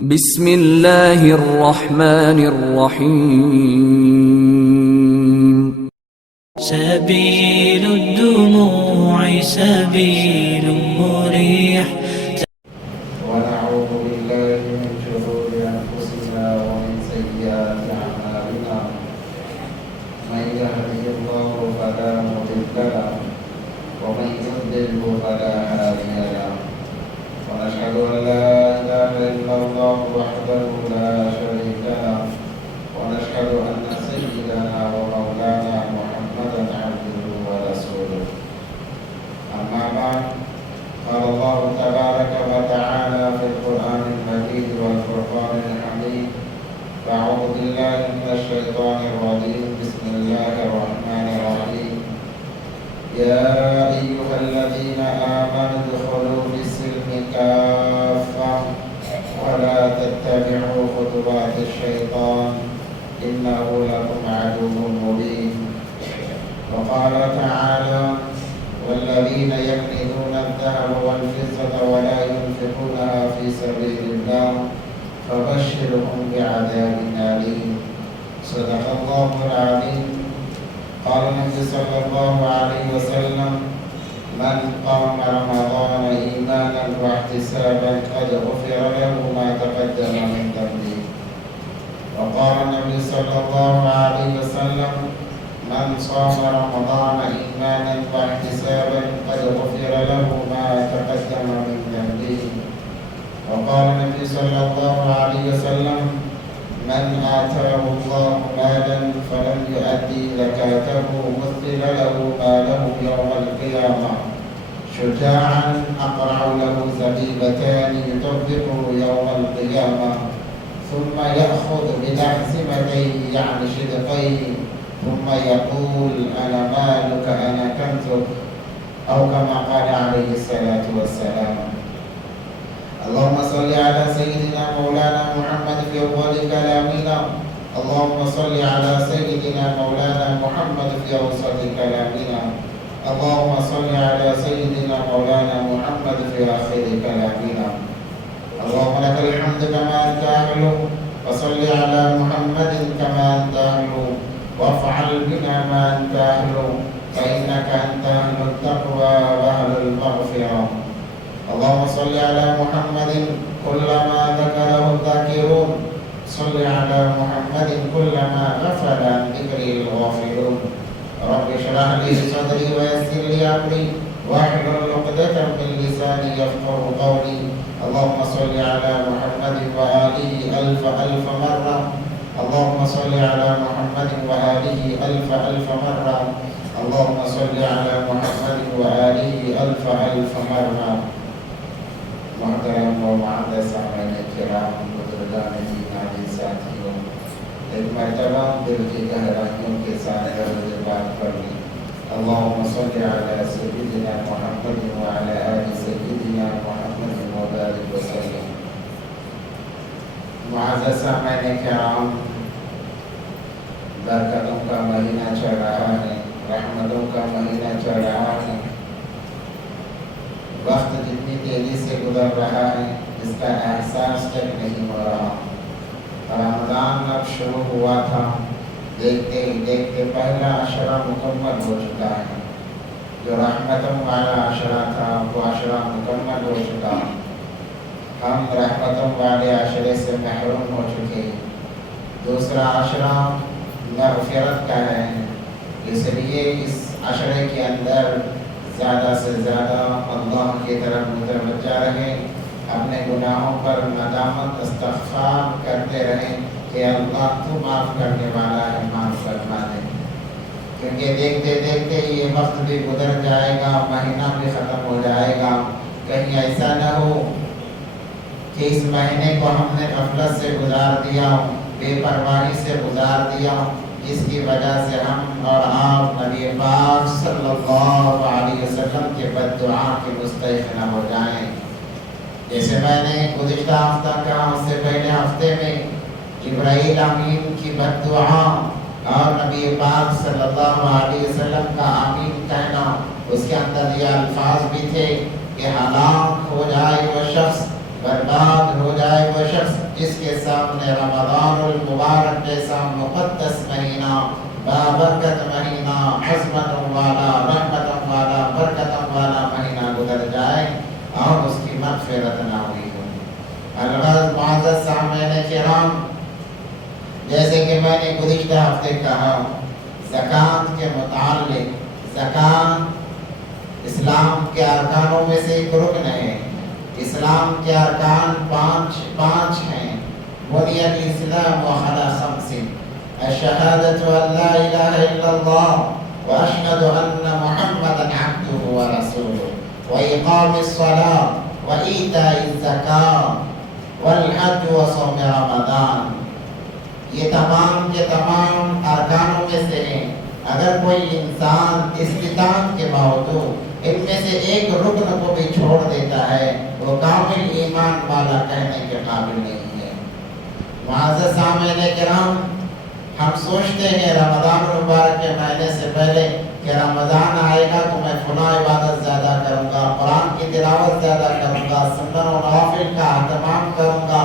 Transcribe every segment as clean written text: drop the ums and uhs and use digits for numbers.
بسم اللہ الرحمن الرحیم سبيل الدموع سبيل مريح. ونعوذ بالله من شرور أنفسنا ومن سيئات أعمالنا من يهده الله فلا مضل له ومن يضلل فلا هادي له ونشهد أن لا إله إلا الله وحده لا شريك له ونشهد أن سيدنا ومولانا محمدا عبده ورسوله أما بعد قال الله تبارك وتعالى في القرآن المجيد والفرقان الحميد أعوذ بالله من الشيطان الرجيم بسم الله الرحمن الرحيم يا أيها الذين آمنوا ادخلوا في السلم كافة ولا تتبعوا خطوات الشيطان إنه لكم عدو مبين وقال تعالى والذين يكنزون الذهب والفضة ولا ينفقونها في سبيل الله فبشرهم بعذاب أليم صدق الله العظيم. قال النبي صلى الله عليه وسلم من قام رمضان إيمانا واحتسابا قد غفر له ما تقدم من ذنبه. وقال النبي صلى الله عليه وسلم من صام رمضان إيمانا واحتسابا قد غفر له ما تقدم من ذنبه. وقال النبي صلى الله عليه وسلم من آتاه الله مالا فلم يؤدي زكاته مثل له ماله يوم القيامة شجاعا أقرع له زبيبتان يطبقه يوم القيامة ثم يأخذ بلحزمتيه يعني شدقيه ثم يقول أنا مالك أنا كنزك أو كما قال عليه الصلاة والسلام. اللهم صل على سيدنا مولانا محمد في أول كلامنا اللهم صل على سيدنا مولانا محمد في أوسط كلامنا اللهم صل على سيدنا مولانا محمد في آخر كلامنا. اللهم لك الحمد كما أنت أهل وصل على محمد كما أنت أهل وافعل بنا ما أنت أهل فإنك أنت أهل التقوى وأهل المغفرة. اللهم صل على محمد كلما ذكره الذاكرون صل على محمد كلما غفل عن ذكره الغافلون. رب اشرح لي صدري ويسر لي أمري واحلل عقدة من لساني يفقه قولي. اللهم صل على محمد وآله ألف ألف مرة. اللهم صل على محمد وآله ألف ألف مرة. اللهم صل على محمد وآله ألف ألف مرة. محترم و معزز سامعین کرام بزرگان دین عزیز ساتھیوں، ایک مرتبہ دل کی گہرائیوں کے ساتھ درود پاک پڑھی اللهم صل على سيدنا محمد وعلى آل سيدنا محمد وبارك وسلم. معزز سامعین کرام، برکتوں کا مہینہ چل رہا ہے، رحمتوں کا مہینہ چل رہا ہے. وقت جتنی تیزی سے گزر رہا ہے اس کا احساس تک نہیں ہو رہا. رمضان اب شروع ہوا تھا، دیکھتے ہی دیکھتے پہلا عشرہ مکمل ہو چکا ہے. جو رحمتوں والا عشرہ تھا وہ عشرہ مکمل ہو چکا. ہم رحمتوں والے عشرے سے محروم ہو چکے. دوسرا عشرہ مغفرت کا ہے، اس لیے اس عشرے کے اندر زیادہ سے زیادہ اللہ کی طرف متوجہ رہیں، اپنے گناہوں پر ندامت استغفار کرتے رہیں کہ اللہ تو معاف کرنے والا ہے، معاف فرما دے. کیونکہ دیکھتے دیکھتے یہ وقت بھی گزر جائے گا، مہینہ بھی ختم ہو جائے گا. کہیں ایسا نہ ہو کہ اس مہینے کو ہم نے غفلت سے گزار دیا، بے پرواہی سے گزار دیا، جس کی وجہ سے ہم اور آپ نبی پاک صلی اللہ علیہ وسلم کے بد دعا کے مستحق نہ ہو جائیں. جیسے میں نے گزشتہ ہفتہ کہا، اس سے پہلے ہفتے میں جبرائیل امین کی بد دعا اور نبی پاک صلی اللہ علیہ وسلم کا آمین کہنا، اس کے اندر یہ الفاظ بھی تھے کہ ہلاک ہو جائے وہ شخص برباد ہو جائے وہ شخص جس کے سامنے رمضان المبارک جیسا مقدس مہینہ، بابرکت مہینہ، عظمت والا، رحمت والا، برکت والا مہینہ گزر جائے اور اس کی مغفرت نہ ہوئی ہو۔ الغرض معزز سامعین کرام، جیسے کہ میں نے گزشتہ ہفتے کہا، زکوٰۃ کے متعلق، زکوٰۃ اسلام کے ارکانوں میں سے ایک رکن ہے۔ اسلام کے ارکان پانچ ہیں۔ بنی الاسلام علی خمس، الشہادۃ ان لا الہ الا اللہ واشہد ان محمدا عبدہ ورسولہ واقام الصلاۃ وایتاء الزکاۃ والحج وصوم رمضان۔ یہ تمام کے تمام ارکانوں میں سے ہیں۔ اگر کوئی انسان استطاعت کے باوجود ان میں سے ایک رکن کو بھی چھوڑ دیتا ہے، وہ کامل ایمان والا کہنے کے قابل نہیں ہے۔ معزز سامعین کرام، ہم سوچتے ہیں رمضان المبارک کے مہینے سے پہلے کہ رمضان آئے گا تو میں فلاں عبادت زیادہ کروں گا، قرآن کی تلاوت زیادہ کروں گا، سنن و نوافل کا اہتمام کروں گا۔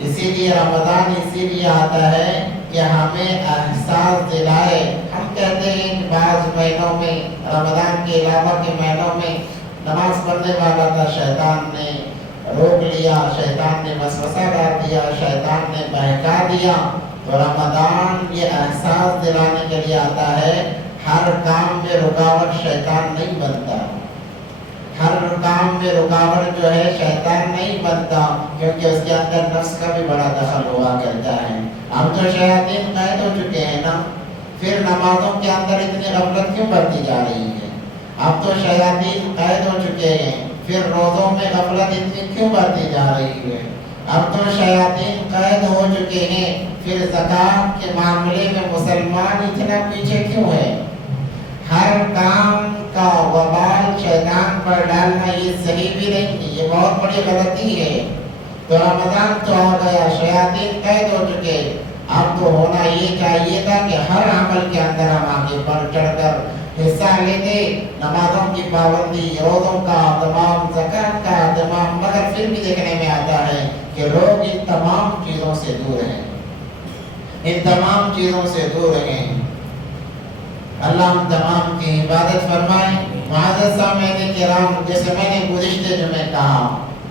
اسی لیے رمضان اسی لیے آتا ہے کہ ہمیں احساس دلائے۔ ہم کہتے ہیں کہ بعض مہینوں میں، رمضان کے علاوہ کے مہینوں میں نماز پڑھنے والا تھا، شیطان نے روک لیا، شیطان نے وسوسہ ڈال دیا، شیطان نے بہکا دیا۔ تو رمضان یہ احساس دلانے کے لیے آتا ہے، ہر کام میں رکاوٹ شیطان نہیں بنتا، ہر کام میں رکاوٹ جو ہے شیطان نہیں بنتا، کیونکہ اس کے اندر نفس کا بھی بڑا دخل ہوا کرتا ہے۔ ہم تو شیاطین قید ہو چکے ہیں نا، پھر نمازوں کے اندر اتنی غفلت کیوں بڑھتی جا رہی ہے؟ اب تو شیاطین قید ہو چکے ہیں، پھر روزوں میں غفلت اتنی کیوں بڑھتی جا رہی ہے؟ اب تو شیاطین قید ہو چکے ہیں، پھر زکوٰۃ کے معاملے میں مسلمان اتنا پیچھے کیوں ہے؟ ہر کام کا وبال شیطان پر ڈالنا یہ صحیح بھی نہیں، یہ بہت بڑی غلطی ہے۔ تو رمضان تو آ گیا، شیاطین قید ہو چکے، اب تو ہونا یہ چاہیے تھا کہ ہر عمل کے اندر ہم آگے بڑھ چڑھ کر حصہ لیتے، نمازوں کی پابندی، روزوں کا اہتمام، زکوٰۃ کا اہتمام، مگر پھر بھی دیکھنے میں آتا ہے کہ لوگ ان تمام چیزوں سے دور ہیں، ان تمام چیزوں سے دور ہیں۔ اللہ ہم تمام کی عبادت فرمائے۔ معزز سامعین کرام، جیسے میں نے گزشتہ جمعے کہا،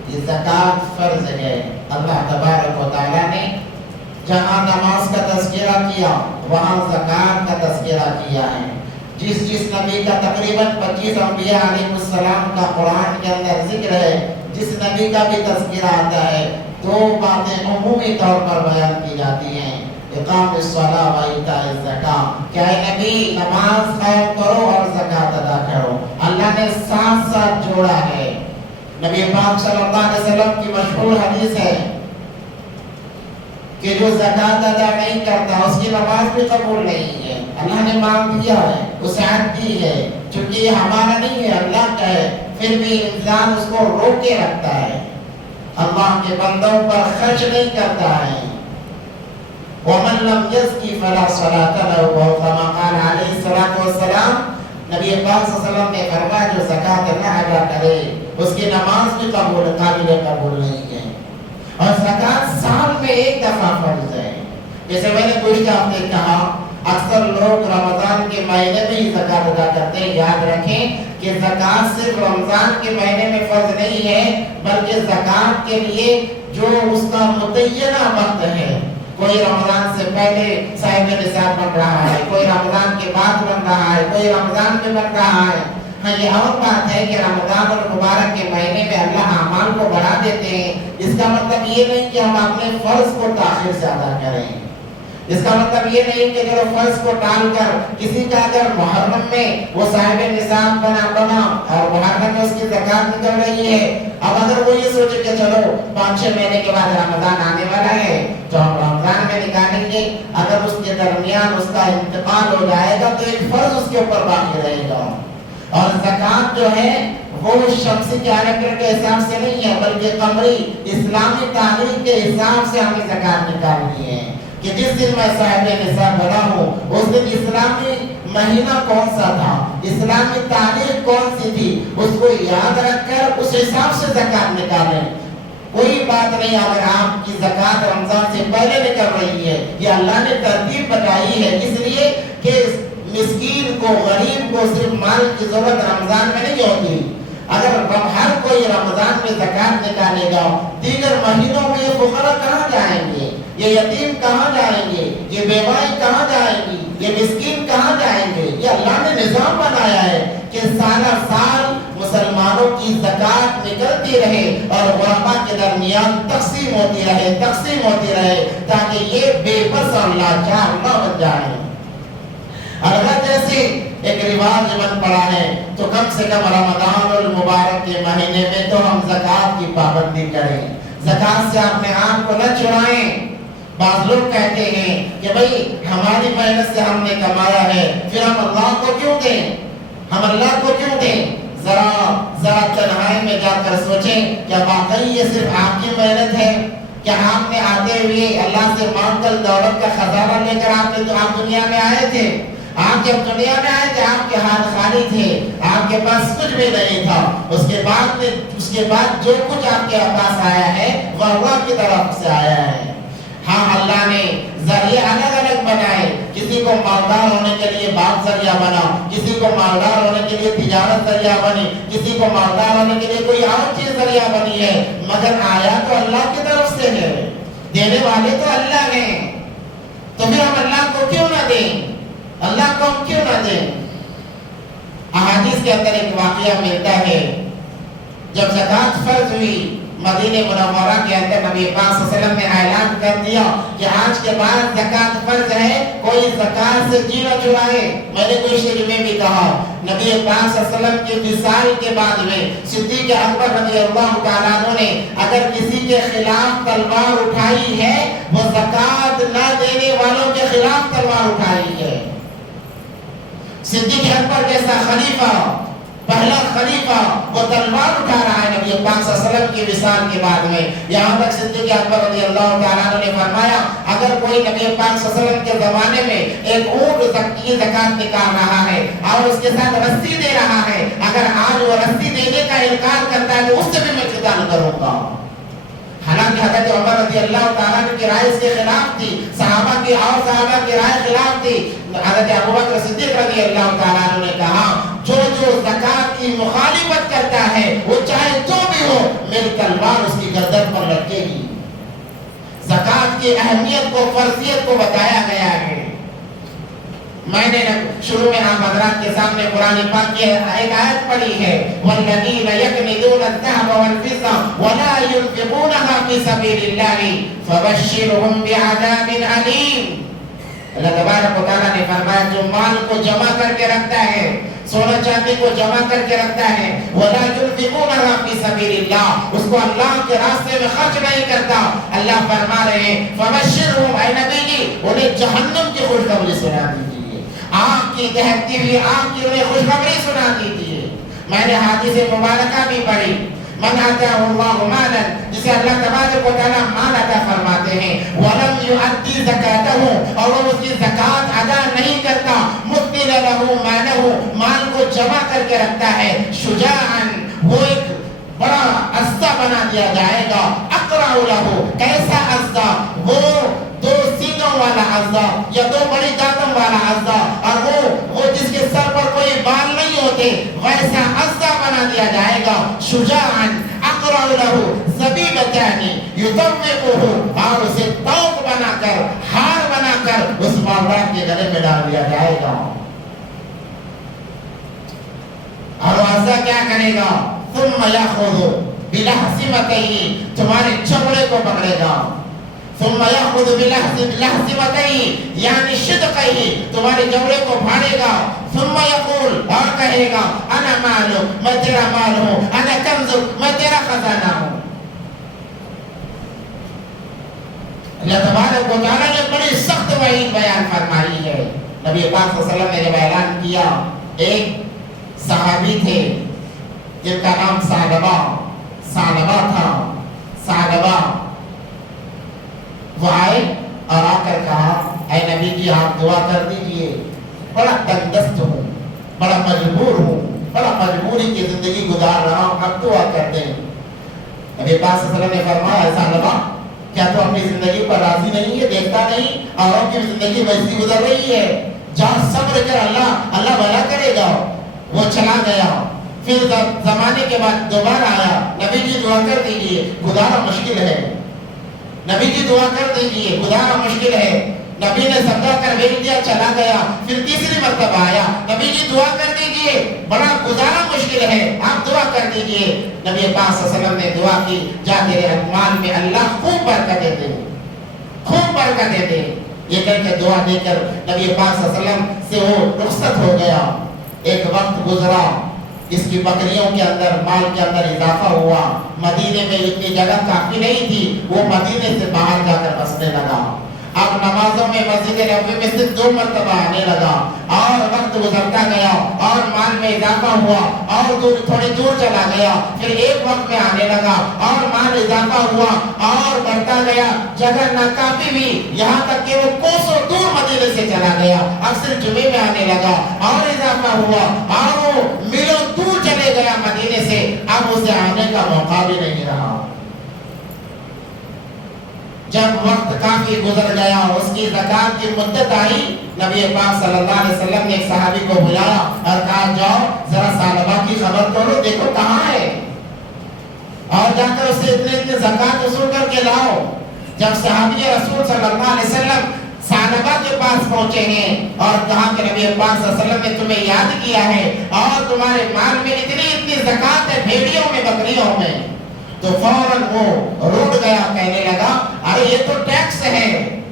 یہ زکوٰۃ فرض ہے۔ اللہ تبارک و تعالیٰ نے جہاں نماز کا تذکرہ کیا وہاں زکوٰۃ کا تذکرہ کیا ہے۔ جس نبی کا تقریباً 25 انبیاء علیہ السلام کا قرآن کے اندر ذکر ہے، جس نبی کا بھی تذکرہ آتا ہے، دو باتیں عمومی طور پر بیان کی جاتی ہیں، اقام الصلاۃ و ایتاء الزکاۃ، کہ اے نبی نماز قائم کرو اور زکوٰۃ ادا کرو۔ اللہ نے ساتھ ساتھ جوڑا ہے۔ نبی پاک صلی اللہ علیہ وسلم کی مشہور حدیث ہے کہ جو زکوٰۃ ادا نہیں کرتا اس کی نماز بھی قبول نہیں ہے۔ اللہ نے مانگ دیا ہے، وسعت دی ہے، چونکہ یہ ہمارا نہیں ہے، اللہ کا ہے، پھر بھی انسان اس کو روک کے رکھتا ہے، اللہ کے بندوں پر خرچ نہیں کرتا ہے۔ وَمَن لَمْ يَزْكِ فَلَا صَلَاةَ لَهُ، كما قال علیہ الصلوۃ والسلام، نبی پاک صلی اللہ علیہ وسلم نے فرمایا جو زکوٰۃ نہ ادا کرے اس کی نماز بھی قابل قبول نہیں ہے۔ اور زکوٰۃ سال میں ایک دفعہ فرض ہے۔ جیسے میں نے گزشتہ ہفتے کہا، اکثر لوگ رمضان کے مہینے میں ہی زکوٰۃ ادا کرتے ہیں۔ یاد رکھیں کہ زکوٰۃ صرف رمضان کے مہینے میں فرض نہیں ہے، بلکہ زکوٰۃ کے لیے جو اس کا متعینہ وقت ہے، کوئی رمضان سے پہلے صاحب نصاب بن رہا ہے، کوئی رمضان کے بعد بن رہا ہے، کوئی رمضان میں بن رہا ہے۔ ہاں یہ اور بات ہے کہ رمضان المبارک کے مہینے میں اللہ اعمال کو بڑھا دیتے ہیں۔ اس کا مطلب یہ نہیں کہ ہم اپنے فرض کو تاخیر سے ادا کریں، اس کا مطلب یہ نہیں کہ جو فرض کو ٹال کر کسی کا اگر محرم میں وہ صاحب نصاب بنا اور محرم میں اس کی زکوٰۃ نکل رہی ہے، اب اگر وہ یہ سوچے کہ چلو 5-6 مہینے کے بعد رمضان آنے والا ہے تو ہم رمضان میں نکالیں گے، اگر اس کے درمیان اس کا انتقال ہو جائے گا تو ایک فرض اس کے اوپر باقی رہے گا۔ اور زکوٰۃ جو ہے وہ شمسی کیلنڈر کے حساب سے نہیں ہے، بلکہ قمری اسلامی تاریخ کے حساب سے ہمیں زکوٰۃ نکالنی ہے، کہ جس دن میں صاحب نصاب بنا ہوں اس دن اسلامی مہینہ کون سا تھا، اسلامی تاریخ کون سی تھی، اس کو یاد رکھ کر اس حساب سے زکوٰۃ نکالیں۔ کوئی بات نہیں اگر آپ کی زکوٰۃ رمضان سے پہلے نکل رہی ہے، یہ اللہ نے ترتیب بتائی ہے اس لیے کہ مسکین کو، غریب کو صرف مال کی ضرورت رمضان میں نہیں ہوتی۔ اگر ہر کوئی رمضان میں زکوٰۃ نکالے گا، دیگر مہینوں میں یہ فقراء کہاں جائیں گے، یہ یتیم کہاں جائیں گے، یہ بیوائیں کہاں جائیں گی، یہ مسکین کہاں جائیں گے؟ یہ اللہ نے نظام بنایا ہے کہ سالہ سال مسلمانوں کی زکوٰۃ نکلتی رہے اور غربا کے درمیان تقسیم ہوتی رہے تاکہ یہ بے بس اور لاچار نہ بن جائیں۔ اگر جیسے ایک رواج بن پڑا ہے تو کم سے کم رمضان المبارک کے مہینے میں تو ہم زکوٰۃ کی پابندی کریں، زکوٰۃ سے اپنے آپ کو نہ چھڑائیں۔ بعض لوگ کہتے ہیں کہ بھئی ہماری محنت سے ہم نے کمایا ہے، پھر ہم اللہ کو کیوں دیں، ہم اللہ کو کیوں دیں؟ ذرا تنہائی میں جا کر سوچیں، کیا واقعی یہ صرف آپ کی محنت ہے؟ کیا آپ نے آتے ہوئے اللہ سے مانگ کر دولت کا خزانہ لے کر آپ دنیا میں آئے تھے؟ آپ جب دنیا میں آئے تھے آپ کے ہاتھ خالی تھے، آپ کے پاس کچھ بھی نہیں تھا۔ اس کے بعد جو کچھ آپ کے پاس آیا ہے وہ اللہ کی طرف سے آیا ہے۔ ہاں، اللہ نے ذریعے الگ الگ بنائے، کسی کو مالدار ہونے کے لیے باپ ذریعہ بنا، کسی کو مالدار ہونے کے لیے تجارت ذریعہ بنی، کسی کو مالدار ہونے کے لیے کوئی اور چیز ذریعہ بنی ہے، مگر آیا تو اللہ کی طرف سے ہے، دینے والے تو اللہ ہیں۔ تو پھر ہم اللہ کو کیوں نہ دیں، اللہ کو ہم کیوں نہ دیں؟ احادیث کے اندر ایک واقعہ ملتا ہے، جب زکوٰۃ فرض ہوئی مدینہ منورہ کے اندر نبی پاک صلی اللہ علیہ وسلم نے اعلان کر دیا کہ آج کے بعد زکوٰۃ فرض ہے، کوئی زکوٰۃ سے جی نہ چھڑائے۔ میں نے کوئی شعر میں بھی کہا، نبی پاک صلی اللہ علیہ وسلم کے وصال کے بعد میں صدیق اکبر رضی اللہ تعالیٰ عنہ نے اگر کسی کے خلاف تلوار اٹھائی ہے، وہ زکوٰۃ نہ دینے والوں کے خلاف تلوار اٹھائی ہے۔ صدیق اکبر جیسا خلیفہ، پہلا خلیفہ، وہ تلوار اٹھا رہا ہے نبی پاک صلی اللہ علیہ وسلم کی وصال کے بعد میں، یہاں تک صدیق اکبر رضی اللہ تعالیٰ عنہ نے فرمایا اگر کوئی نبی پاک صلی اللہ علیہ وسلم کے زمانے میں ایک اونٹ کی زکوٰۃ نکال رہا ہے اور اس کے ساتھ رسی دے رہا ہے، اگر آج وہ رسی دینے کا انکار کرتا ہے تو اس سے بھی میں قتال کروں گا۔ حالانکہ حضرت عمر رضی اللہ تعالیٰ عنہ کی رائے اس کے خلاف تھی، صحابہ کی رائے خلاف تھی۔ حضرت ابوبکر صدیق رضی اللہ تعالیٰ عنہ نے کہا جو زکوٰۃ کی مخالفت کرتا ہے وہ چاہے جو بھی ہو، میری تلوار اس کی گردن پر لٹکے گی۔ زکوٰۃ کی اہمیت کو، فرضیت کو بتایا گیا ہے۔ میں نے شروع میں آپ حضرات کے سامنے قرآن پاک کی ایک آیت پڑھی ہے، وَالَّذِينَ يَكْنِزُونَ الذَّهَبَ وَالْفِضَّةَ وَلَا يُنْفِقُونَهَا فِي سَبِيلِ اللَّهِ فَبَشِّرْهُم بِعَذَابٍ أَلِيمٍ۔ اللہ تبارک و تعالیٰ نے فرمایا جو مال کو جمع کر کے رکھتا ہے، سونا چاندی کو جمع کر کے رکھتا ہے، وَلَا يُنْفِقُونَهَا فِي سَبِيلِ اللَّهِ، اس کو اللہ کے راستے میں خرچ نہیں کرتا، اللہ فرما رہے ہیں فَبَشِّرْهُم، اے نبی جی انہیں جہنم کی خوشخبری سنا دیجیے، آگ کی دہکتی ہوئی آگ کی انہیں خوشخبری سنا دیجیے۔ میں نے حدیث مبارکہ بھی پڑھی، من آتاہ اللہ مالا، جسے اللہ تبارک و تعالیٰ مال عطا فرماتے ہیں، ولم یؤدی زکاتہ، اور وہ اس کی زکوٰۃ ادا نہیں کرتا، مُبْطِلَ لَهُ مَالَهُ، مال کو جمع کر کے رکھتا ہے، شجاعاً، وہ ایک بڑا عزہ بنا دیا جائے گا، اقرع لہ، کیسا عزہ؟ وہ دو سینوں والا عزہ یا دو بڑی دانتوں والا عزہ، اور وہ جس کے سر پر کوئی بال نہیں ہوتے، ویسا عزہ بنا دیا جائے گا، شجاعاً اقرع لہ زبیبتان یطوقہ، اور اسے توق بنا کر، ہار بنا کر اس مالدار کے گلے میں ڈال دیا جائے گا۔ اور وہ عزہ کیا کرے گا؟ ثم یاخذ بلحظمتیہ، تمہارے چمڑے کو پکڑے گا، ثم یاخذ بلحظمتیہ یعنی شدقیہ، تمہارے چمڑے کو پھاڑے گا، ثم یقول، اور کہے گا انا مالک، میں تیرا مال ہوں، انا کنزک، میں تیرا خزانہ ہوں۔ اللہ تبارک و تعالیٰ نے بڑی سخت وعید بیان فرمائی ہے۔ نبی پاک صلی اللہ علیہ وسلم نے جب اعلان کیا، ایک صحابی تھے جن کا نام ثعلبہ تھا، ثعلبہ، وہ آئے اور آ کر کہا اے نبی جی آپ دعا کر دیجئے، بڑا تنگ دست ہوں، بڑا مجبور ہوں، بڑا مجبوری کی زندگی گزار رہا ہوں، آپ دعا کر دیں۔ نبی پاک صلی اللہ علیہ وسلم نے فرمایا اے ثعلبہ کیا تو اپنی زندگی پر راضی نہیں ہے؟ دیکھتا نہیں اوروں کی زندگی ویسی گزر رہی ہے؟ جا صبر کر، اللہ بھلا کرے گا۔ وہ چلا گیا، پھر زمانے کے بعد دوبارہ آیا، نبی جی دعا کر دیجئے گزارا مشکل ہے، نبی جی دعا کر دیجئے گزارا مشکل ہے۔ نبی نے سمجھا کر بھیج دیا، چلا گیا، پھر تیسری مرتبہ آیا، نبی جی دعا کر دیجئے بڑا گزارا مشکل ہے، آپ دعا کر دیجئے۔ نبی پاک صلی اللہ علیہ وسلم نے دعا کی، جا تیرے مال میں اللہ خوب برکت دے دے، خوب برکت دے دے۔ یہ کہہ کے دعا دے کر نبی پاک صلی اللہ علیہ وسلم سے وہ رخصت ہو گیا۔ ایک وقت گزرا، اس کی بکریوں کے اندر مال کے اندر اضافہ ہوا، مدینے میں اتنی جگہ کافی نہیں تھی، وہ مدینے سے باہر جا کر بسنے لگا۔ اب نمازوں میں مسجد نبوی میں صرف 2 مرتبہ آنے لگا، اور وقت گزرتا گیا اور مال میں اضافہ ہوا، اور تھوڑی دور چلا گیا، پھر ایک وقت میں آنے لگا اور مال اضافہ ہوا اور بڑھتا گیا، جگہ ناکافی ہوئی، یہاں تک کہ وہ کوسوں دور مدینے سے چلا گیا، اب صرف جمعے میں آنے لگا اور اضافہ ہوا، اور وہ میلوں دور چلے گیا مدینے سے، اب اسے آنے کا موقع بھی نہیں رہا۔ جب وقت کافی گزر گیا، اس کی زکات کی مدت آئی، نبی پاک صلی اللہ علیہ وسلم نے ایک صحابی کو بلایا اور کہا جاؤ ذرا ثعلبہ کی خبر تو لو، دیکھو کہاں ہے، اور جا کر اسے اتنے زکات وصول کر کے لاؤ۔ جب صحابی رسول صلی اللہ علیہ وسلم ثعلبہ کے پاس پہنچے ہیں اور کہا کہ نبی پاک صلی اللہ علیہ وسلم نے تمہیں یاد کیا ہے اور تمہارے مال میں اتنی زکات ہے، بھیڑیوں میں بکریوں میں، تو فوراً وہ روٹ گیا، کہنے لگا ارے یہ تو ٹیکس ہے،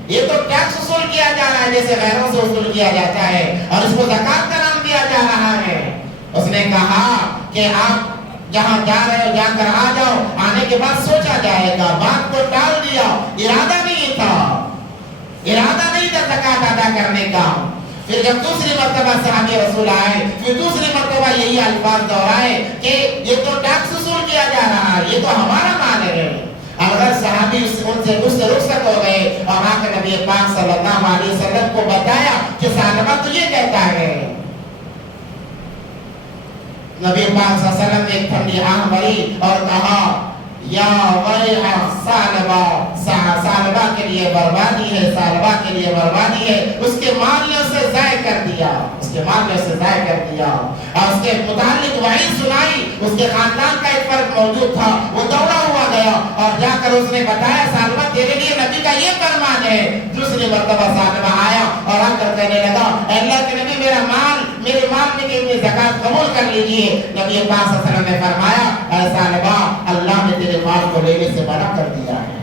یہ تو ٹیکس وصول کیا جا رہا ہے جیسے غیروں سے وصول کیا جاتا ہے، اور اس کو زکات کا نام دیا جا رہا ہے۔ اس نے کہا کہ آپ جہاں جا رہے ہو جا کر آ جاؤ، آنے کے بعد سوچا جائے گا، بات کو ٹال دیا، ارادہ نہیں تھا زکات ادا کرنے کا۔ پھر جب دوسری مرتبہ صحابی رسول آئے، پھر دوسری مرتبہ یہی الفاظ دہرائے کہ یہ تو ٹیکس وصول کیا جا رہا ہے، یہ تو ہمارا مال ہے۔ اگر صحابی ان سے رخصت ہو گئے اور آ کے نبی پاک صلی اللہ علیہ وسلم کو بتایا کہ ثعلبہ تو یہ کہتا ہے، نبی پاک صلی اللہ علیہ وسلم نے ایک ٹھنڈی آنکھ بھری اور کہا یا ویح ثعلبہ کے لیے بربادی ہے، ثعلبہ کے لیے بربادی ہے، اس کے مال نے اسے ضائع کر دیا، اور اس کے متعلق وحی سنائی۔ اس کے خاندان کا ایک فرد موجود تھا، وہ دوڑا ہوا گیا اور جا کر اس نے بتایا ثعلبہ تیرے لیے نبی کا یہ فرمان ہے۔ دوسری مرتبہ ثعلبہ آیا اور آ کر کہنے لگا اے اللہ کے نبی میرے مال میں کی زکات قبول کر لیجئے۔ نبی پاک صلی اللہ علیہ وسلم نے فرمایا اے ثعلبہ اللہ نے تیرے مال کو لینے سے منع کر دیا ہے،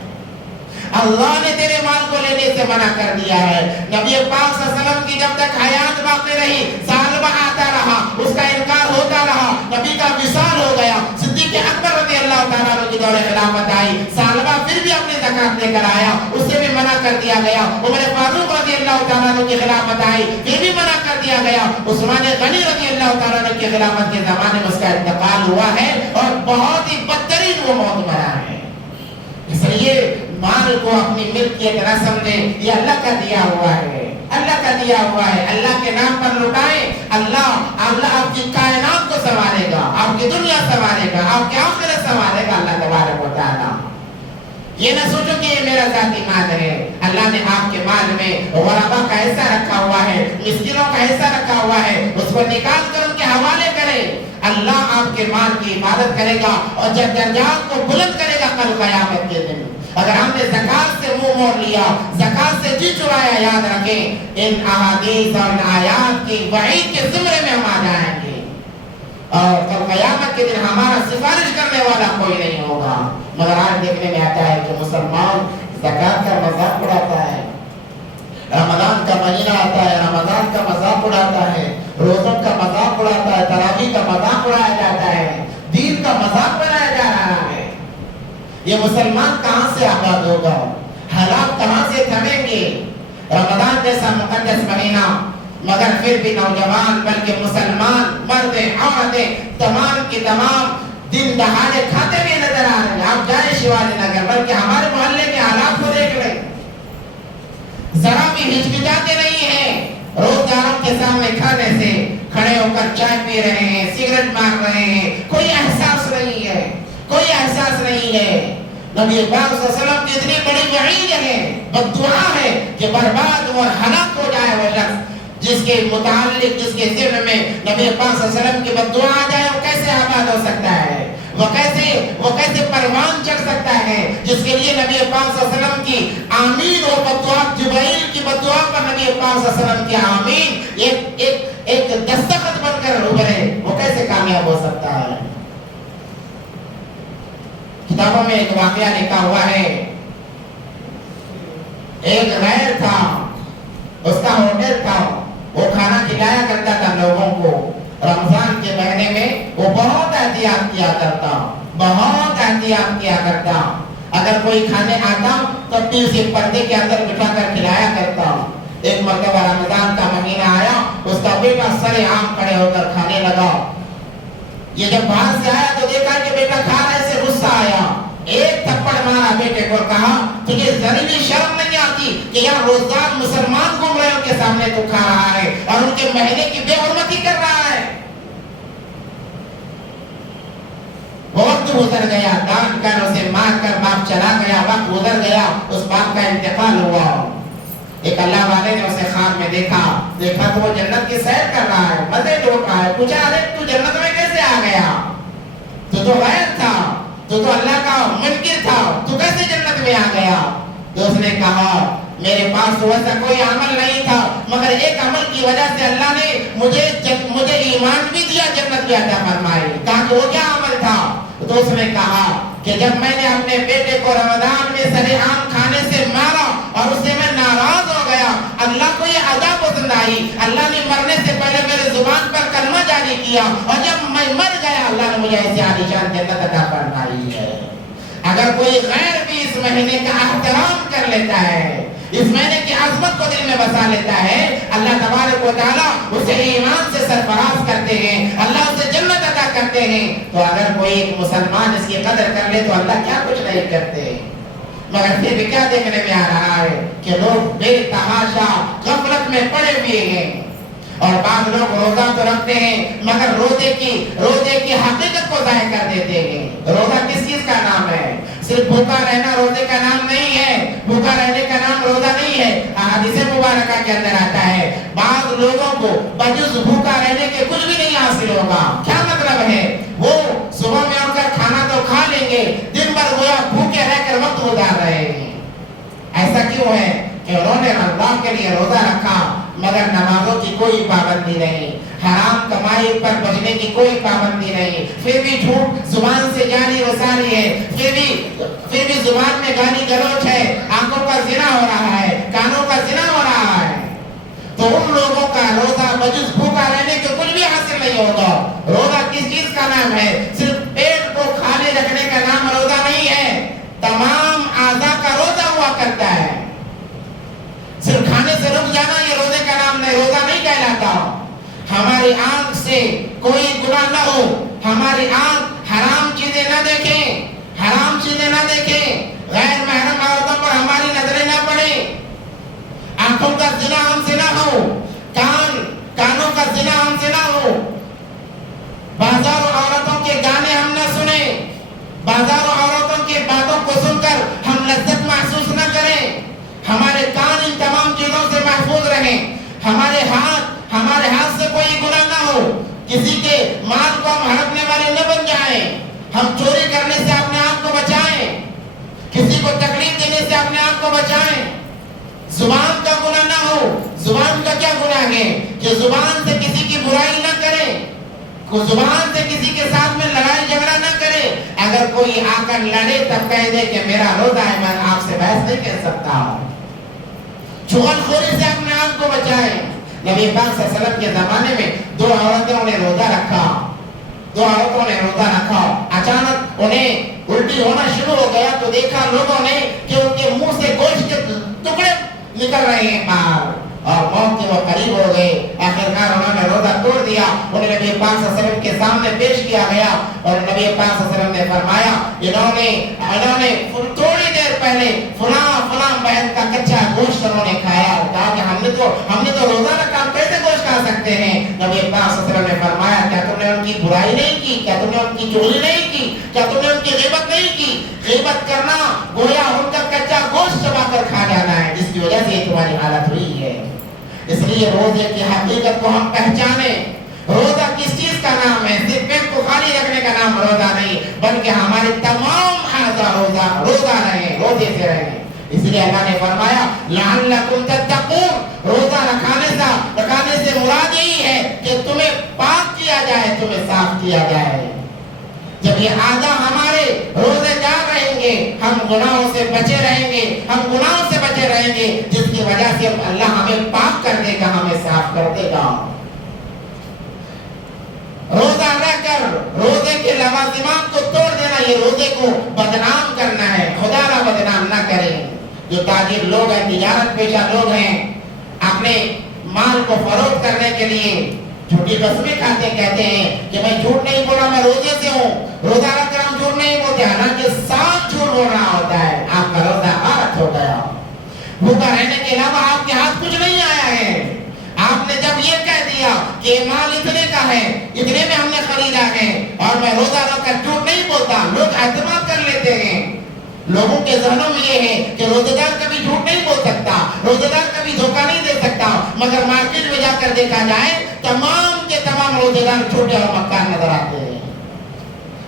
اللہ نے تیرے مال کو لینے سے منع کر دیا ہے۔ نبی پاک صلی اللہ علیہ وسلم کی جب تک حیات باقی رہی، ثعلبہ آتا رہا، اس کا انکار ہوتا رہا، نبی کا وصال ہو گیا، صدیق اکبر رضی اللہ تعالیٰ عنہ کی دور خلافت آئی، ثعلبہ پھر بھی اپنی زکات لے کر آیا، اس سے بھی منع کر دیا گیا۔ عمر فاروق رضی اللہ تعالیٰ عنہ کی خلافت آئی، پھر بھی منع کر دیا گیا۔ عثمان غنی رضی اللہ تعالیٰ عنہ کی خلافت کے زمانے میں اس کا انتقال ہوا ہے اور بہت ہی بدترین وہ موت مرا ہے۔ اس لیے مال کو اپنی ملکیت نہ سمجھیں، یہ اللہ کا دیا ہوا ہے، اللہ کے نام پر لٹائیں، اللہ آپ کی کائنات کو سنوارے گا، آپ کی دنیا سنوارے گا، آپ کے آخرت سنوارے گا اللہ تبارک و تعالیٰ۔ یہ نہ سوچو کہ یہ میرا ذاتی مال ہے، اللہ نے آپ کے مال میں غربا کا حصہ رکھا ہوا ہے، مسکینوں کا حصہ رکھا ہوا ہے، اس کو نکال کر ان کے حوالے کریں، اللہ آپ کے مال کی عبادت کرے گا اور جب درجات کو بلند کرے گا کل قیامت کے دن۔ اگر ہم نے زکات سے منہ موڑ لیا، زکات سے جی چرایا، یاد رکھیں ان احادیث اور ان آیات کی وعید کے زمرے میں ہم آ جائیں گے اور کل قیامت کے دن ہمارا سفارش کرنے والا کوئی نہیں ہوگا۔ مگر آج دیکھنے میں آتا ہے کہ مسلمان زکات کا مذاق اڑاتا ہے، رمضان کا مہینہ آتا ہے، رمضان کا مذاق اڑاتا ہے، روزوں کا مذاق اڑاتا ہے، تراویح کا مذاق اڑایا جاتا ہے، دین کا مذاق بنایا جا رہا ہے۔ یہ مسلمان کہاں سے آباد ہوگا؟ حالات کہاں سے تھمیں گے؟ رمضان جیسا مقدس مہینہ، مگر پھر بھی نوجوان بلکہ مسلمان مرد عورتیں تمام کی تمام دن دہاڑے کھاتے بھی نظر آ رہے ہیں۔ آپ جائیں شیواجی نگر، بلکہ ہمارے محلے کے حالات کو دیکھ لیں، ذرا بھی ہچکچاتے نہیں ہیں، روزداروں کے سامنے کھانے سے کھڑے ہو کر چائے پی رہے ہیں، سگریٹ مار رہے ہیں، کوئی احساس نہیں ہے۔ کوئی احساس نہیں ہے. نبی پاک صلی اللہ علیہ وسلم کی اتنی بڑی وعید ہے, بددعا ہے کہ برباد اور ہلاک ہو جائے وہ شخص جس کے متعلق, جس کے ذہن میں نبی پاک صلی اللہ علیہ وسلم کی بددعا آ جائے. وہ کیسے آباد ہو سکتا ہے؟ وہ کیسے پروان چڑھ سکتا ہے جس کے لیے نبی پاک صلی اللہ علیہ وسلم کی آمین اور بددعا, جبرائیل کی بددعا پر نبی پاک صلی اللہ علیہ وسلم کی آمین ایک دستخط بن کر ابھرے, وہ کیسے کامیاب ہو سکتا ہے؟ کتابوں میں ایک واقعہ لکھا ہوا ہے. ایک غیر تھا, اس کا ہوٹل تھا, وہ کھانا کھلایا کرتا تھا لوگوں کو. رمضان کے مہینے میں وہ بہت احتیاط کیا کرتا. اگر کوئی کھانے آتا تو بھی اسے پردے کے اندر بٹھا کر کھلایا کرتا. ایک مرتبہ رمضان کا مہینہ آیا, اس کا بیٹا سر عام کھڑے ہو کر کھانے لگا. یہ جب باہر سے آیا تو دیکھا کہ بیٹا کھا رہا ہے, سے غصہ آیا. ایک تھپڑ مارا بیٹے کو, کہا تجھے ذرا بھی شرم نہیں آتی کہ یہاں روزدار مسلمان گھوم رہے ہیں, ان کے سامنے تو کھا رہا ہے اور ان کے مہینے کی بے حرمتی کر رہا ہے. وقت گزر گیا, دان کر اسے مار کر باپ چلا گیا. وقت گزر گیا, اس باپ کا انتقال ہوا. ایک اللہ والے نے اسے خواب میں دیکھا تو وہ جنت کی سیر کر رہا ہے, مزے لوٹ رہا ہے. پوچھا, ارے تو جنت میں کیسے آ گیا؟ تو غیر تھا, تو اللہ کا منکر تھا, تو کیسے جنت میں آ گیا؟ تو اس نے کہا, میرے پاس تو ایسا کوئی عمل نہیں تھا, مگر ایک عمل کی وجہ سے اللہ نے مجھے ایمان بھی دیا, جنت بھی عطا فرمائی. کہا کہ وہ کیا عمل تھا؟ تو اس نے کہا کہ جب میں نے اپنے بیٹے کو رمضان میں سرے عام کھانے سے مارا اور اس سے میں ناراض ہو گیا, اللہ کو یہ ادا پسند آئی. اللہ نے مرنے سے پہلے میرے زبان پر کلمہ جاری کیا, اور جب میں مر گیا اللہ نے مجھے ایسی عالیشان جنت عطا فرمائی ہے. اگر کوئی غیر بھی اس مہینے کا احترام کر لیتا ہے, اس مہینے کی عظمت کو دل میں بسا لیتا ہے, اللہ تبارک و تعالیٰ اسے ایمان سے سرفراز کرتے ہیں, اللہ اسے جنت عطا کرتے ہیں. تو اگر کوئی ایک مسلمان اس کی قدر کر لے تو اللہ کیا کچھ نہیں کرتے. مگر پھر بھی کیا دیکھنے میں آ رہا ہے کہ لوگ بے تحاشا غفلت میں پڑے ہوئے ہیں, اور بعض لوگ روزہ تو رکھتے ہیں مگر روزے کی حقیقت کو ضائع کر دیتے ہیں. روزہ کس چیز کا نام ہے؟ صرف بھوکا رہنا روزے کا نام نہیں ہے, بھوکا رہنے کا نام روزہ نہیں ہے. حدیث مبارکہ کے اندر آتا ہے بعض لوگوں کو بجز بھوکا رہنے کے کچھ بھی نہیں حاصل ہوگا. کیا مطلب ہے؟ وہ صبح میں اٹھ کر کھانا تو کھا لیں گے, دن بھر گویا بھوکے رہ کر وقت گزار رہے ہیں. ایسا کیوں ہے کہ انہوں نے اللہ کے لیے روزہ رکھا مگر نمازوں کی کوئی پابندی نہیں, حرام کمائی پر بچنے کی کوئی پابندی نہیں, پھر بھی جھوٹ زبان سے جاری رسانی ہے, پھر بھی زبان میں گالی گلوچ ہے, آنکھوں کا زنا ہو رہا ہے, کانوں کا زنا ہو رہا ہے. تو ان لوگوں کا روزہ بجز بھوکا رہنے کے کچھ بھی حاصل نہیں ہوگا. روزہ کس چیز کا نام ہے؟ صرف پیٹ کو خالی رکھنے کا نام روزہ نہیں ہے, تمام اعضاء کا روزہ ہوا کرتا ہے. صرف کھانے سے رک جانا یہ روزے کا نام نہیں, روزہ نہیں کہلاتا. ہماری آنکھ سے کوئی گناہ نہ ہو, ہماری آنکھ حرام چیزیں نہ دیکھیں, غیر محرم عورتوں پر ہماری نظریں نہ پڑیں, آنکھوں کا زنا ہم سے نہ ہو, کانوں کا زنا ہم سے نہ ہو, بازاروں عورتوں کے گانے ہم نہ سنیں, بازاروں عورتوں کی باتوں کو سن کر ہم لذت محسوس نہ کریں. ہمارے کان ان تمام چیزوں سے محفوظ رہیں, ہمارے ہاتھ سے کوئی گناہ نہ ہو, کسی کے مال کو ہم ہڑپنے والے نہ بن جائیں, ہم چوری کرنے سے اپنے آپ کو بچائیں, کسی کو تکلیف دینے سے اپنے آپ کو بچائیں. زبان کا گناہ نہ ہو. زبان کا کیا گناہ ہے کہ زبان سے کسی کی برائی نہ کرے, زبان سے کسی کے ساتھ میں لڑائی جھگڑا نہ کرے. اگر کوئی آ کر لڑے تب کہہ دے کہ میرا روزہ ہے, میں آپ سے بحث نہیں کر سکتا. چغل خوری سے اپنے آپ کو بچائیں. نبی پاک صلی اللہ علیہ وسلم کے زمانے میں دو عورتوں نے روزہ رکھا. اچانک انہیں الٹی ہونا شروع ہو گیا تو دیکھا لوگوں نے کہ ان کے منہ سے گوشت کے ٹکڑے نکل رہے ہیں باہر, اور موت کے وہ قریب ہو گئے. آخرکار انہوں نے روزہ توڑ دیا, انہیں نبی پاک صلی اللہ علیہ وسلم کے سامنے پیش کیا گیا, اور نبی پاک صلی اللہ علیہ وسلم نے فرمایا انہوں نے تھوڑی دیر پہلے فلاں بہن کا کچا گوشت انہوں نے کھایا. کہا کہ ہم نے تو روزہ رکھا, ہم کیسے گوشت کھا سکتے ہیں؟ نبی پاک صلی اللہ علیہ وسلم نے فرمایا کیا تم نے ان کی برائی نہیں کی؟ کیا تم نے ان کی چغلی نہیں کی؟ کیا تم نے ان کی غیبت نہیں کی؟ غیبت کرنا گویا ان کا کچا گوشت چبا کر کھا جانا ہے، جس کی وجہ سے تمہاری حالت ہوئی ہے۔ اس لیے روزے کی حقیقت کو ہم پہچانیں۔ روزہ کس چیز کا نام ہے؟ صرف پیٹ کو خالی رکھنے کا نام روزہ نہیں، بلکہ ہمارے تمام اعضاء روزہ رہیں، روزے سے رہیں۔ اس لیے اللہ نے فرمایا لعلکم تتقون، روزہ رکھانے سے مراد یہی ہے کہ تمہیں پاک کیا جائے، تمہیں صاف کیا جائے۔ جب یہ اعضاء ہمارے روزے دار رہیں گے، ہم گناہوں سے بچے رہیں گے، جس کی وجہ سے اللہ ہمیں پاک کر دے گا، ہمیں صاف کر دے گا۔ روزہ رہ کر روزے کے لوازمات کو توڑ دینا، یہ روزے کو بدنام کرنا ہے۔ خدا را بدنام نہ کریں۔ جو تاجر لوگ ہیں، تجارت پیشہ لوگ ہیں، اپنے مال کو فروخت کرنے کے لیے جھوٹی قسمیں کھاتے، کہتے ہیں کہ میں جھوٹ نہیں بولا، میں روزے سے ہوں، روزہ رکھ کر ہم جھوٹ نہیں بولتے، حالانکہ صاف جھوٹ بولنا ہوتا ہے۔ آپ کا روزہ غلط ہو گیا۔ بھوکا رہنے کے علاوہ آپ کے ہاتھ کچھ نہیں آیا ہے۔ آپ نے جب یہ کہہ دیا کہ مال اتنے کا ہے، اتنے میں ہم نے خریدا ہے، اور میں روزہ رکھ کر جھوٹ نہیں بولتا، لوگ اعتماد کر لیتے ہیں۔ لوگوں کے ذہنوں میں یہ ہے کہ روزہ دار کبھی جھوٹ نہیں بول سکتا، روزہ دار کبھی دھوکہ نہیں دے سکتا، مگر مارکیٹ میں جا کر دیکھا جائے تمام کے تمام روزہ دار چھوٹے اور مکار نظر آتے ہیں۔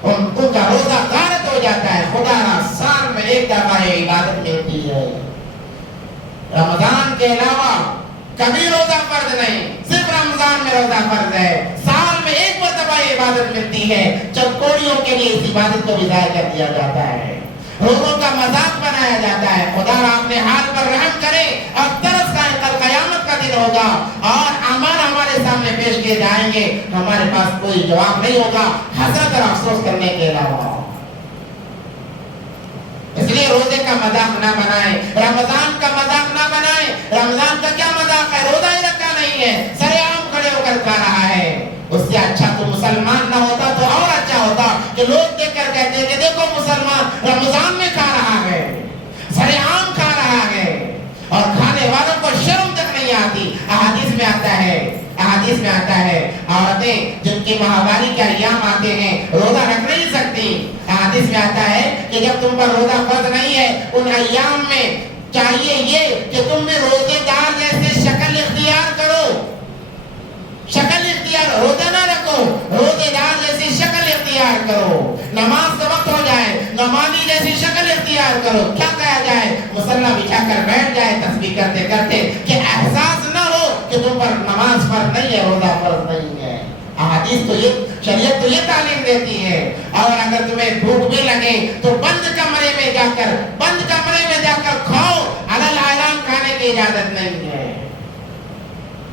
ان کا روزہ غارت ہو جاتا ہے۔ خدا را سال میں ایک دفعہ یہ عبادت ملتی ہے، رمضان کے علاوہ کبھی روزہ فرض نہیں، صرف رمضان میں روزہ فرض ہے۔ سال میں ایک مرتبہ یہ عبادت ملتی ہے، جب کوڑیوں کے لیے اس عبادت کو بھی ضائع کر دیا جاتا ہے، روزوں کا مذاق بنایا جاتا ہے۔ خدا اپنے حال پر رحم کرے اور ترس کا کل قیامت کا دن ہوگا اور اعمال ہمارے سامنے پیش کیے جائیں گے، ہمارے پاس کوئی جواب نہیں ہوگا حسرت اور افسوس کرنے کے علاوہ۔ اس لیے روزے کا مذاق نہ بنائیں، رمضان کا مذاق نہ بنائیں۔ رمضان کا کیا مذاق ہے؟ روزہ ہی رکھا نہیں ہے، سرے عام کھڑے ہو کر کھا رہا ہے۔ اس سے اچھا تو مسلمان نہ ہوتا تو اور اچھا ہوتا کہ لوگ دیکھ کر کہتے کہ دیکھو مسلمان رمضان میں کھا رہا ہے، سرے عام کھا رہا ہے، اور کھانے والوں کو شرم تک نہیں آتی۔ احادیث میں آتا ہے عورتیں جن کی ماہواری کے ایام آتے ہیں روزہ رکھ نہیں سکتی۔ حدیث میں آتا ہے کہ جب تم پر روزہ فرض نہیں ہے ان ایام میں چاہیے یہ کہ تم بھی روزے دار جیسے شکل اختیار کرو، روزہ نہ رکھو، روزے دار جیسی شکل اختیار کرو۔ نماز کا وقت ہو جائے نمازی جیسی شکل اختیار کرو۔ کیا کہا جائے؟ مصلی بچھا کر بیٹھ جائے تسبیح کرتے کرتے، کہ احساس نہ ہو کہ تم پر نماز فرض نہیں ہے، روزہ فرض نہیں ہے۔ احادیث تو یہ، شریعت تو یہ تعلیم دیتی ہے۔ اور اگر تمہیں بھوک بھی لگے تو بند کمرے میں جا کر کھاؤ، علل اعلان کھانے کی اجازت نہیں ہے۔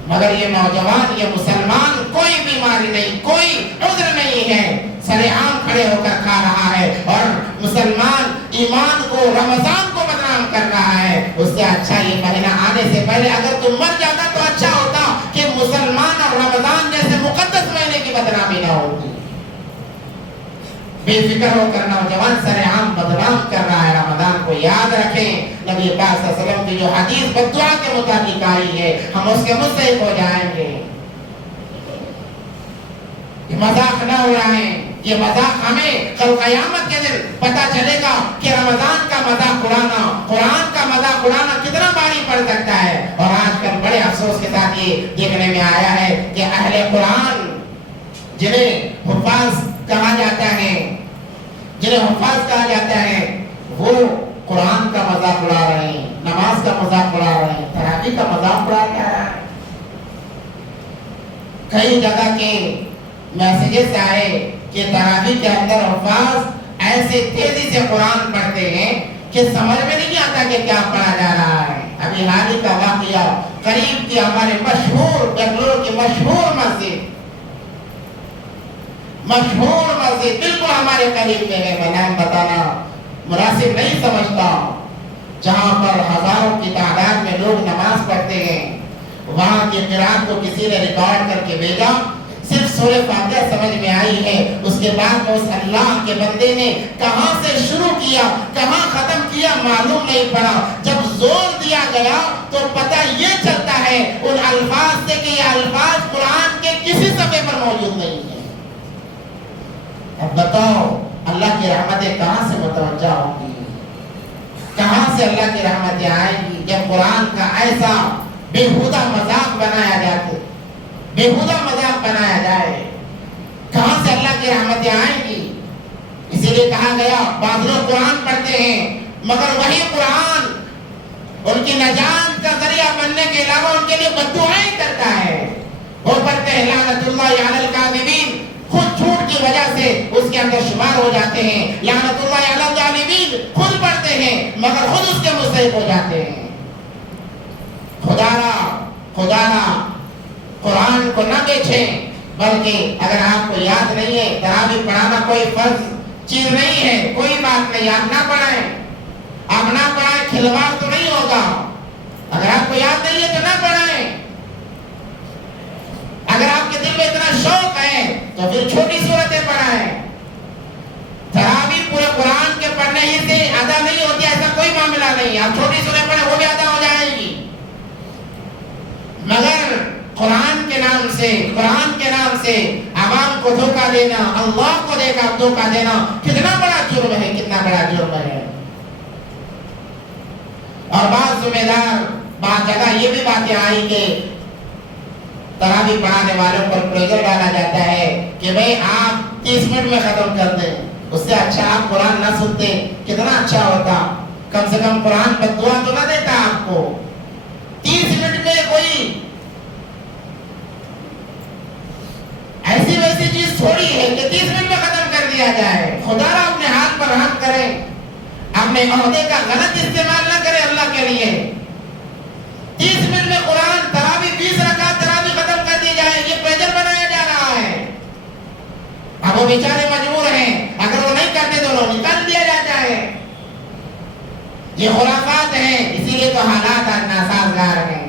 مگر یہ نوجوان، یہ مسلمان، کوئی بیماری نہیں، کوئی عذر نہیں ہے، سرے عام کھڑے ہو کر کھا رہا ہے، اور مسلمان ایمان کو، رمضان کو بدنام کر رہا ہے۔ اس سے اچھا یہ مہینہ آنے سے پہلے اگر تم مر جاتا تو اچھا ہوتا کہ مسلمان اور رمضان جیسے مقدس مہینے کی بدنامی نہ ہوتی۔ بے فکر ہو کر نوجوان سرے عام بدنام کر رہا ہے۔ رمضان کو یاد رکھیں، نبی پاک صلی اللہ علیہ وسلم کی جو حدیث بددعا کے مطابق آئی ہے، ہم اس کے مستحق ہو جائیں گے۔ یہ مذاق نہ اڑائیں، یہ مذاق ہمیں کل قیامت کے دن پتہ چلے گا کہ رمضان کا مذاق اڑانا، قرآن کا مذاق اڑانا کتنا بھاری پڑ سکتا ہے۔ اور آج کل بڑے افسوس کے ساتھ یہ دیکھنے میں آیا ہے کہ اہل قرآن جنہیں حفاظ کہا جاتا ہے وہ قرآن کا مذاق اڑا رہے ہیں، نماز کا مذاق اڑا رہے ہیں، تراویح کا مذاق اڑا رہا ہے۔ کئی جگہ کے میسیجز آئے کہ تراویح کے اندر حفاظ ایسے تیزی سے قرآن پڑھتے ہیں کہ سمجھ میں نہیں آتا کہ کیا پڑھا جا رہا ہے۔ ابھی حال ہی کا واقعہ قریب کی ہمارے مشہور بنگلور کی مشہور مسجد بالکل ہمارے قریب میں ہے، میں نام بتانا مناسب نہیں سمجھتا، جہاں پر ہزاروں کی تعداد میں لوگ نماز پڑھتے ہیں۔ وہاں کی قرآن کو کسی نے ریکارڈ کر کے بھیجا، صرف سورہ فاتحہ سمجھ میں آئی ہے، اس کے بعد اس اللہ کے بندے نے کہاں سے شروع کیا کہاں ختم کیا معلوم نہیں پڑا۔ جب زور دیا گیا تو پتہ یہ چلتا ہے ان الفاظ سے کہ یہ الفاظ قرآن کے کسی صفحے پر موجود نہیں ہے۔ اب بتاؤ اللہ کی رحمتیں کہاں سے متوجہ ہوں گی؟ کہاں سے اللہ کی رحمتیں آئیں گی جب قرآن کا ایسا بےہودہ مذاق بنایا جائے، بےہودہ مذاق بنایا جائے؟ کہاں سے اللہ کی رحمتیں آئیں گی؟ اسی لیے کہا گیا بعض لوگ قرآن پڑھتے ہیں مگر وہی قرآن ان کی نجات کا ذریعہ بننے کے علاوہ ان کے لیے بددعائیں کرتا ہے۔ وہ پڑھتے ہیں لعنت اللہ علی الکاذبین، خود جھوٹ کی وجہ سے اس کے اندر شمار ہو جاتے ہیں۔ لعنت اللہ علی الظالمین، خود پڑھتے ہیں مگر خود اس کے مستحق ہو جاتے ہیں۔ خدا را قرآن کو نہ بیچیں، بلکہ اگر آپ کو یاد نہیں ہے تراویح پڑھانا کوئی فرض چیز نہیں ہے، کوئی بات نہیں، آپ نہ پڑھائیں، آپ نہ پڑھائیں، کھلواڑ تو نہیں ہوگا۔ اگر آپ کو یاد نہیں ہے تو نہ پڑھائیں۔ اگر آپ کے دل میں اتنا شوق ہے تو پھر چھوٹی صورتیں پڑھائیں۔ تراویح پورے قرآن کے پڑھنے ہی سے ادا نہیں ہوتی، ایسا کوئی معاملہ نہیں، آپ چھوٹی صورتیں پڑھیں وہ بھی ادا ہو جائے گی، مگر قرآن کے نام سے عوام کو دھوکہ دینا، اللہ کو دے کر دھوکہ دینا کتنا بڑا جرم ہے، کتنا بڑا جرم ہے۔ اور بعض ذمہ دار بعض جگہ یہ بھی باتیں آئی کہ تراویح پڑھانے والوں پر پریشر ڈالا جاتا ہے کہ بھئی آپ 30 منٹ میں ختم کر دیں، اس سے اچھا آپ قرآن نہ سنتے کتنا اچھا ہوتا، کم سے کم قرآن بد دعا تو نہ دیتا آپ کو۔ 30 منٹ میں کوئی ایسی ویسی چیز تھوڑی ہے کہ 30 منٹ میں ختم کر دیا جائے۔ خدا را اپنے ہاتھ پر رحم کرے، اپنے عہدے کا غلط استعمال نہ کرے اللہ کے لیے۔ 30 منٹ میں قرآن تراویح 20 رکعت تراویح ختم کر دی جائے، یہ پریشر بنایا جا رہا ہے۔ اب وہ بیچارے مجبور ہیں، اگر وہ نہیں کرتے تو انہیں نکال دیا جاتا ہے۔ یہ خرافات ہیں، اسی لیے تو حالات آج ناسازگار ہیں۔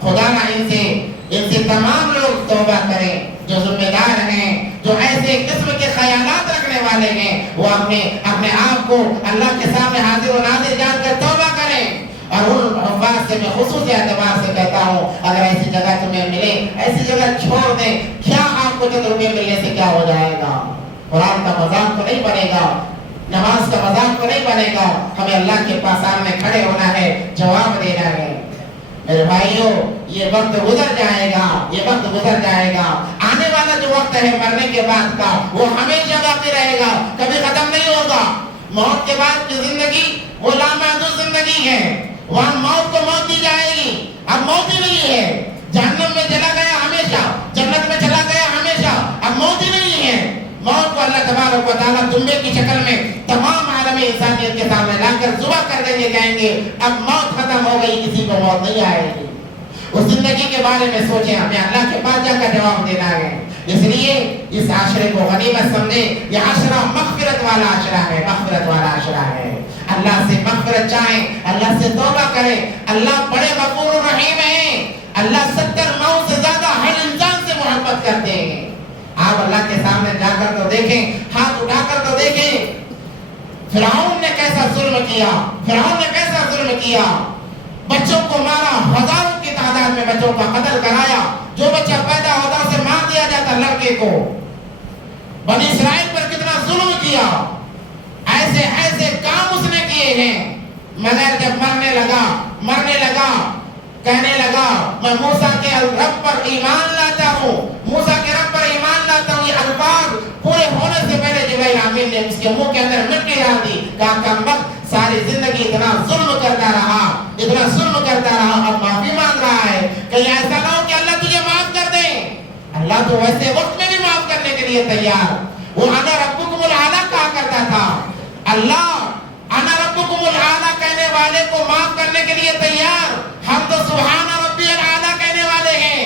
خدا نہ ان سے تمام لوگ توبہ کریں جو ذمہ دار ہیں، جو ایسے قسم کے خیالات رکھنے والے ہیں، وہ اپنے آپ کو اللہ کے سامنے حاضر و ناظر جان کر توبہ کریں۔ اور ان حفاظ سے میں خصوصی اعتبار سے کہتا ہوں، اگر ایسی جگہ تمہیں ملے ایسی جگہ چھوڑ دیں، کیا آپ کو چند روپے ملنے سے کیا ہو جائے گا؟ قرآن کا مذاق تو نہیں بنے گا، نماز کا مذاق تو نہیں بنے گا۔ ہمیں اللہ کے پاس سامنے کھڑے ہونا ہے، جواب دینا ہے۔ میرے بھائیوں، یہ وقت گزر جائے گا، یہ وقت گزر جائے گا۔ آنے والا جو وقت ہے مرنے کے بعد کا، وہ ہمیشہ باقی رہے گا، کبھی ختم نہیں ہوگا۔ موت کے بعد کی زندگی وہ لامحدود زندگی ہے، وہاں موت کو موت دی جائے گی، اب موت ہی نہیں ہے۔ جہنم میں چلا گیا ہمیشہ، جنت میں چلا گیا ہمیشہ، اب موت ہی نہیں ہے۔ موت کو اللہ تبارک و تعالیٰ دمبے کی شکل میں تمام عالم انسانیت کے سامنے لا کر ذبح کر دیں گے، کہیں گے اب موت ختم ہو گئی، کسی کو موت نہیں آئے گی۔ اس زندگی کے بارے میں سوچیں، ہمیں اللہ کے پاس جا کر جواب دینا ہے۔ اس لیے اس عاشرے کو غنیمت سمجھے، یہ عاشرہ مغفرت والا عاشرہ ہے، مغفرت والا عاشرہ ہے۔ اللہ سے مغفرت چاہیں، اللہ سے توبہ کریں۔ اللہ بڑے غفور و رحیم ہیں، اللہ 70 ماؤں سے زیادہ ہر انسان سے محبت کرتے ہیں۔ آپ اللہ کے سامنے جا کر تو دیکھیں، ہاتھ اٹھا کر تو دیکھیں، فرعون نے کیسا ظلم کیا، فرعون نے کیسا ظلم کیا، بچوں کو مارا، ہزاروں کی تعداد میں بچوں کا قتل کرایا، جو بچہ پیدا ہوتا اسے مار دیا جاتا لڑکے کو۔ بنی اسرائیل پر کتنا ظلم کیا، ایسے ایسے کام اس نے کیے ہیں، مگر جب مرنے لگا کہنے لگا میں موسیٰ کے رب پر ایمان لاتا ہوں، موسیٰ کے رب پر ایمان لاتا ہوں، یہ الفاظ پورے ہونے سے پہلے جبرائیل امین نے اس کے منہ کے اندر مٹی ڈال دی، کہا کمبخت ساری زندگی اتنا ظلم کرتا رہا، اب معافی مانگ رہا ہے، کہیں ایسا نہ ہو کہ اللہ تجھے معاف کر دے۔ اللہ تو ویسے وقت میں بھی معاف کرنے کے لیے تیار، وہ انا ربکم الاعلی کہا کرتا تھا۔ اللہ انا ربکم الاعلی کہنے والے کو معاف کرنے کے لیے تیار، ہم تو سبحان ربی الاعلی کہنے والے ہیں،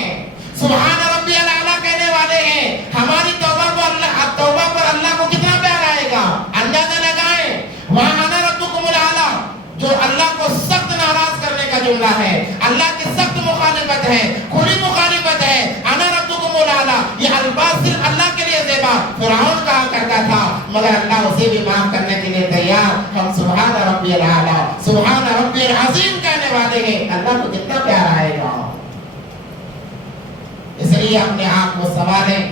سبحان ربی الاعلی کہنے والے ہیں۔ ہماری توبہ پر اللہ کو کتنا پیار آئے گا، اندازہ لگائیں۔ وہاں انا ربکم الاعلی جو اللہ کو سخت ناراض کرنے کا جملہ ہے، اللہ کی سخت مخالفت ہے، کھلی مخالفت ہے، انا ربکم الاعلی، یہ الفاظ صرف اللہ کے لیے زیبا فرعون کہا کرتا تھا، مگر اللہ اسے بھی معاف کرنے کے لیے تیار۔ ہم سبحان ربی الاعلی، سبحان ربی العظیم کہنے والے ہیں، اللہ کو کتنا پیار آئے گا۔ اس لیے اپنے آپ کو سوالیں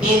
3